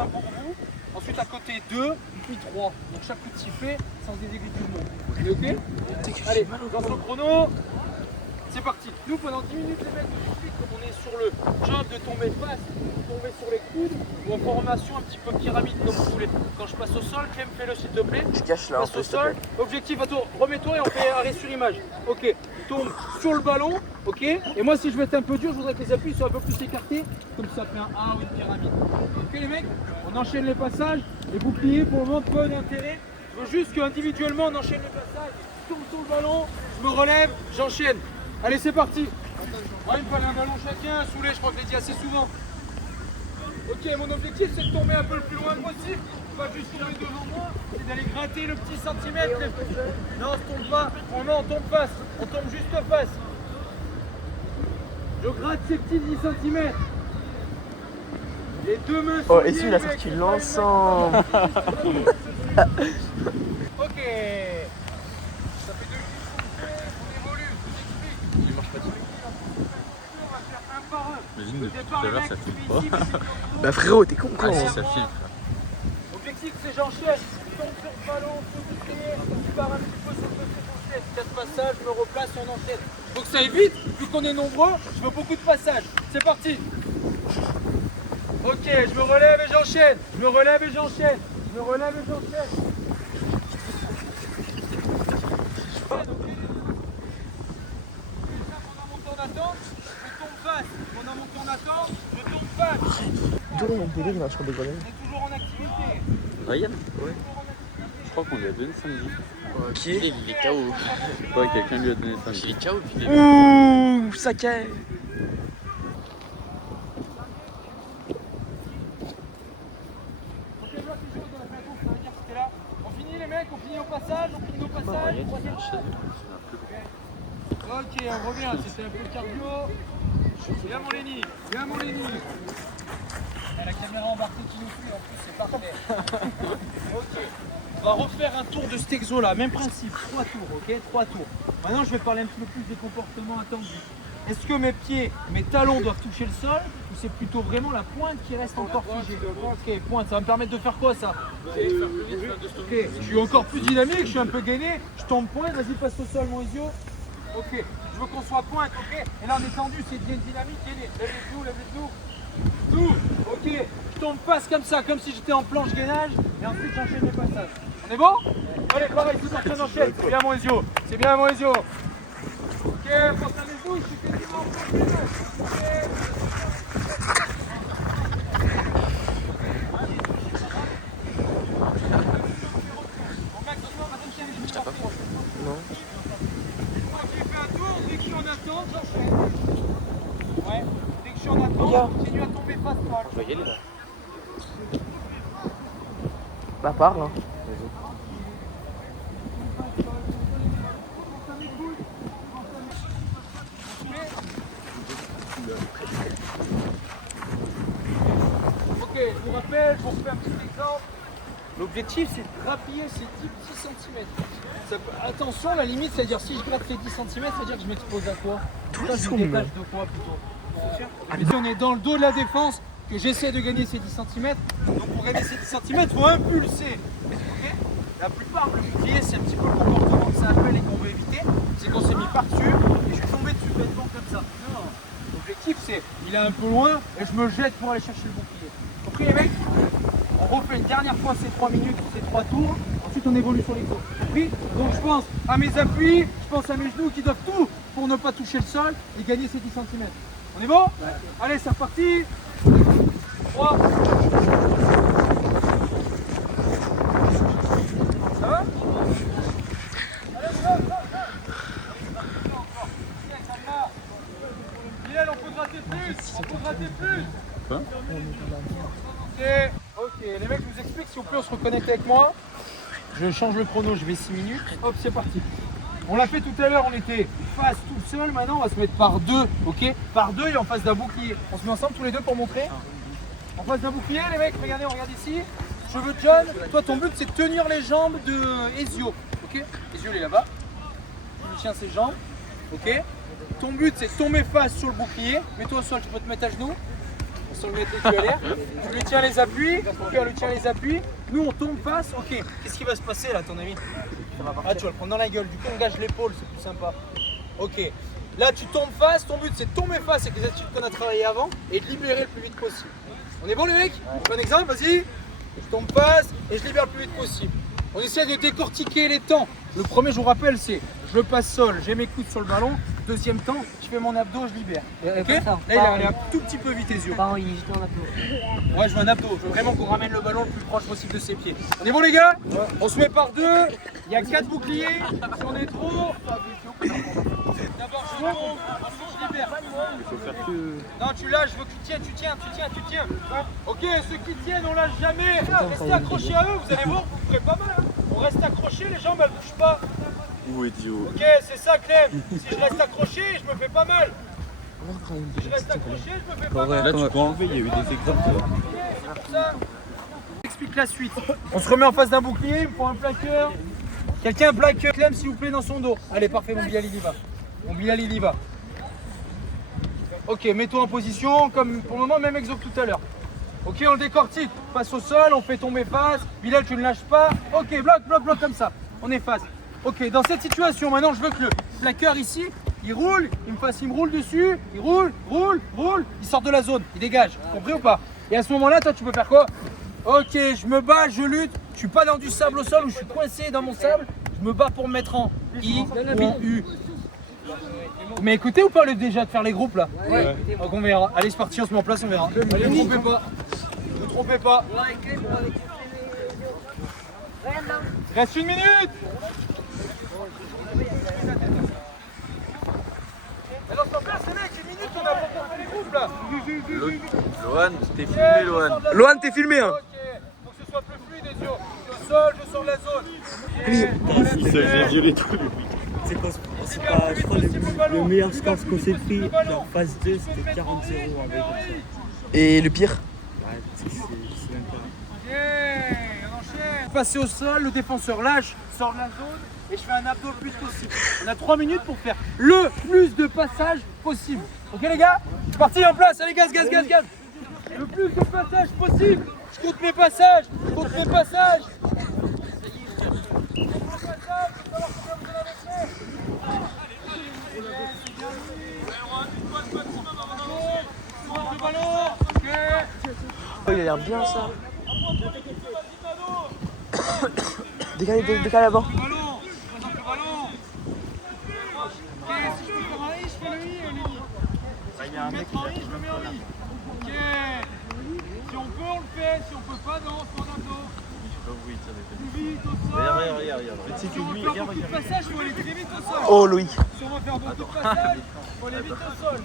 1 pour vous. Ensuite à côté 2, puis 3. Donc chaque coup de sifflet sans déséquilibre tout le monde. C'est ok? Allez, dans le chrono. C'est parti. Nous pendant 10 minutes les mecs, tout de suite, comme on est sur le job de tomber face, tomber sur les coudes, ou en formation un petit peu pyramide comme vous voulez. Quand je passe au sol, Clem, fais-le s'il te plaît. Je cache là. Passe au sol. Objectif, attends, remets-toi et on fait arrêt sur image. Ok, tombe sur le ballon, ok. Et moi si je veux être un peu dur, je voudrais que les appuis soient un peu plus écartés, comme ça fait un A ou une pyramide. Ok les mecs, on enchaîne les passages, les boucliers pour le moment, peu d'intérêt. Je veux juste qu'individuellement on enchaîne les passages, je tombe sur le ballon, je me relève, j'enchaîne. Allez, c'est parti. Ouais, il me fallait un ballon chacun, saoulé, je crois que je l'ai dit assez souvent. Ok, mon objectif c'est de tomber un peu le plus loin possible. Pas juste tomber devant moi, c'est d'aller gratter le petit centimètre. Non, on ne tombe pas. Oh non, on tombe face. On tombe juste face. Je gratte ces petits 10 cm. Les deux mains sont Oh, et si il a sorti l'ensemble. Ok. Ça fait 2 minutes qu'on fait, on évolue. Je vous explique. Il marche pas du tout. On va faire un par un. Imagine depuis Départ, tout à les l'heure mecs, ça tu filme fais ici, pas. mais c'est Bah frérot, t'es con Ah quoi. si ça filme. Objectif c'est j'enchaîne, je tombe sur le ballon, je pars un petit peu sur le côté gauche, 4 passages, je me replace, on enchaîne. Il faut que ça aille vite, vu qu'on est nombreux, je veux beaucoup de passages. C'est parti. Ok, je me relève et j'enchaîne, je me relève et j'enchaîne, je me relève et j'enchaîne. Pendant mon temps d'attente, je tombe face. Pendant mon temps d'attente, je tombe face. D'où mon délire là sur des grenades. On est toujours en activité. Ryan. Ouais. Je crois qu'on lui a donné samedi. Qui Il est KO. Ouais, quelqu'un lui a donné Il samedi. est KO puis il est... Ouh, Sakai. On finit les mecs, on finit au passage, on finit au passage. Ryan, il vient chez eux. Ok, on revient, c'était un peu de cardio. Viens mon Lenny, viens mon Lenny. La caméra embarquée qui nous suit, en plus c'est parfait. Ok, on va refaire un tour de cet exo là, même principe, 3 tours, ok, 3 tours. Maintenant je vais parler un petit peu plus des comportements attendus. Est-ce que mes pieds, mes talons doivent toucher le sol ou c'est plutôt vraiment la pointe qui reste encore figée? Ok, pointe, ça va me permettre de faire quoi ça? Ok, je suis encore plus dynamique, je suis un peu gainé, je tombe pointe, vas-y passe au sol mon idiot. Ok, je veux qu'on soit pointe, ok? Et là on est tendu, c'est bien dynamique, gainé. Lève les genoux, lève les genoux. Tout, ok, je tombe face comme ça, comme si j'étais en planche gainage, et ensuite j'enchaîne les passages. On est bon? Allez, pareil, tout enchaîne, enchaîne. C'est bien mon idiot, c'est bien mon idiot. Ok, pense à mes genoux, je suis quasiment en planche gainage. Ok. Non. Moi j'ai fait un tour, dès que je suis en attente, j'enchaîne. Ouais, dès que je suis en attente, je continue à tomber face molle. On va y aller là. Bah parle hein. Ok, je vous rappelle, je vous refais un petit exemple. L'objectif c'est de grappiller ces 10 petits centimètres. Attention, la limite, c'est-à-dire si je gratte ces 10 cm, c'est-à-dire que je m'expose à quoi? Ça, je me détache de quoi plutôt? Mais si on est dans le dos de la défense, que j'essaie de gagner ces 10 cm, donc pour gagner ces 10 cm, il faut impulser. Okay, la plupart, le bouclier, c'est un petit peu le comportement que ça appelle et qu'on veut éviter, c'est qu'on s'est mis par-dessus et je suis tombé dessus bêtement comme ça. Non, l'objectif c'est, il est un peu loin et je me jette pour aller chercher le bouclier. Compris les mecs? On refait une dernière fois ces 3 minutes, ces 3 tours, ensuite on évolue sur les autres. Compris? Donc je pense à mes appuis, je pense à mes genoux qui doivent tout pour ne pas toucher le sol et gagner ces 10 cm. On est bon? Ouais. Allez, c'est reparti. 3. Ça va? Allez, Bilal, on peut gratter plus. On peut gratter plus. Quoi? Ok, les mecs, je vous explique, s'il vous plaît, on se reconnecte avec moi. Je change le chrono, je vais 6 minutes. Hop, c'est parti. On l'a fait tout à l'heure, on était face tout seul, maintenant on va se mettre par deux, ok? Par deux et en face d'un bouclier. On se met ensemble tous les deux pour montrer. En face d'un bouclier, les mecs, regardez, on regarde ici. Je veux John, toi ton but c'est de tenir les jambes de Ezio, ok? Ezio il est là-bas. Je tiens ses jambes, ok? Ton but c'est de tomber face sur le bouclier. Mets-toi au sol, tu peux te mettre à genoux. sur le métallère. Tu lui tiens les appuis, tu lui tiens les appuis. Nous on tombe face. Ok, qu'est-ce qui va se passer là, ton ami? Ah, tu vas le prendre dans la gueule. Du coup, on gage l'épaule, c'est plus sympa. Ok. Là, tu tombes face. Ton but, c'est de tomber face avec les attitudes qu'on a travaillé avant et de libérer le plus vite possible. On est bon, les mecs? On fait un exemple, vas-y. Je tombe face et je libère le plus vite possible. On essaie de décortiquer les temps. Le premier, je vous rappelle, c'est je passe sol, j'ai mes coudes sur le ballon. Deuxième temps, je fais mon abdo, je libère. Ok? Là, il est un tout petit peu vite les yeux. Par il jetait en abdo. Ouais, je veux un abdo. Je veux vraiment qu'on ramène le ballon le plus proche possible de ses pieds. On est bon, les gars? On se met par deux. Il y a 4 boucliers. Si on est trop. D'abord, je monte, ensuite je libère. Il faut faire que. Non, tu lâches, je veux que tu tiens. Ok, ceux qui tiennent, on lâche jamais. Restez accrochés à eux, vous allez voir, vous ferez pas mal. Hein. On reste accrochés, les jambes elles bougent pas. Ou idiot. Ok, c'est ça, Clem. Si je reste accroché, je me fais pas mal. Si je reste accroché, je me fais pas mal. Là, tu peux enlever, il y a eu des exemples. Ça. J'explique la suite. On se remet en face d'un bouclier, il me faut un plaqueur. Quelqu'un plaque Clem s'il vous plaît dans son dos. Allez, parfait, mon Bilal il y va. Mon Bilal il y va. Ok, mets-toi en position, comme pour le moment, même exemple tout à l'heure. Ok, on le décortique. Face au sol, on fait tomber face. Bilal, tu ne lâches pas. Ok, bloc comme ça. On est face. Ok, dans cette situation, maintenant, je veux que le plaqueur ici, il roule, il me roule dessus. Il roule. Il sort de la zone, il dégage. Compris ou pas? Et à ce moment-là, toi, tu peux faire quoi? Ok, je me bats, je lutte. Je suis pas dans du sable au sol où je suis coincé dans mon sable. Je me bats pour me mettre en I ou en U. Mais écoutez ou pas le déjà de faire les groupes là? Ouais. Donc on verra. Allez, c'est parti, on se met en place, on verra. Allez, ne vous trompez pas. Reste 1 minute. Mais dans ce temps-là, c'est mec, 1 minute, on a pas fait les groupes là. Lohan, t'es filmé, Lohan. Lohan, t'es filmé, hein? Ok, faut que ce soit plus fluide, les yeux. Le sol, je sors de la zone. Il s'est violé tout. C'est pas, je crois, le meilleur score qu'on s'est pris en phase 2, c'était 40-0 avec. Et le pire? Ouais, c'est même pas. Ok, on enchaîne. Passer au sol, le défenseur lâche, sort de la zone et je fais un abdo le plus possible. On a 3 minutes pour faire le plus de passages possible. Ok les gars? C'est parti en place, allez gaz. Le plus de passages possible. Je compte mes passages. Oh, il a l'air bien ça. Décale avant. Le ballon. Ok, si je peux faire un I, je fais le I, Léni. Si je peux me mettre en I, je me mets en I. Ok. Si on peut, on le fait. Si on peut pas, non, on se met en abdo. Plus vite au sol. Regarde. Si on veut faire beaucoup de passages, il faut aller très vite au sol. Oh, Loïc. Si on veut faire beaucoup de passages, il faut aller vite au sol.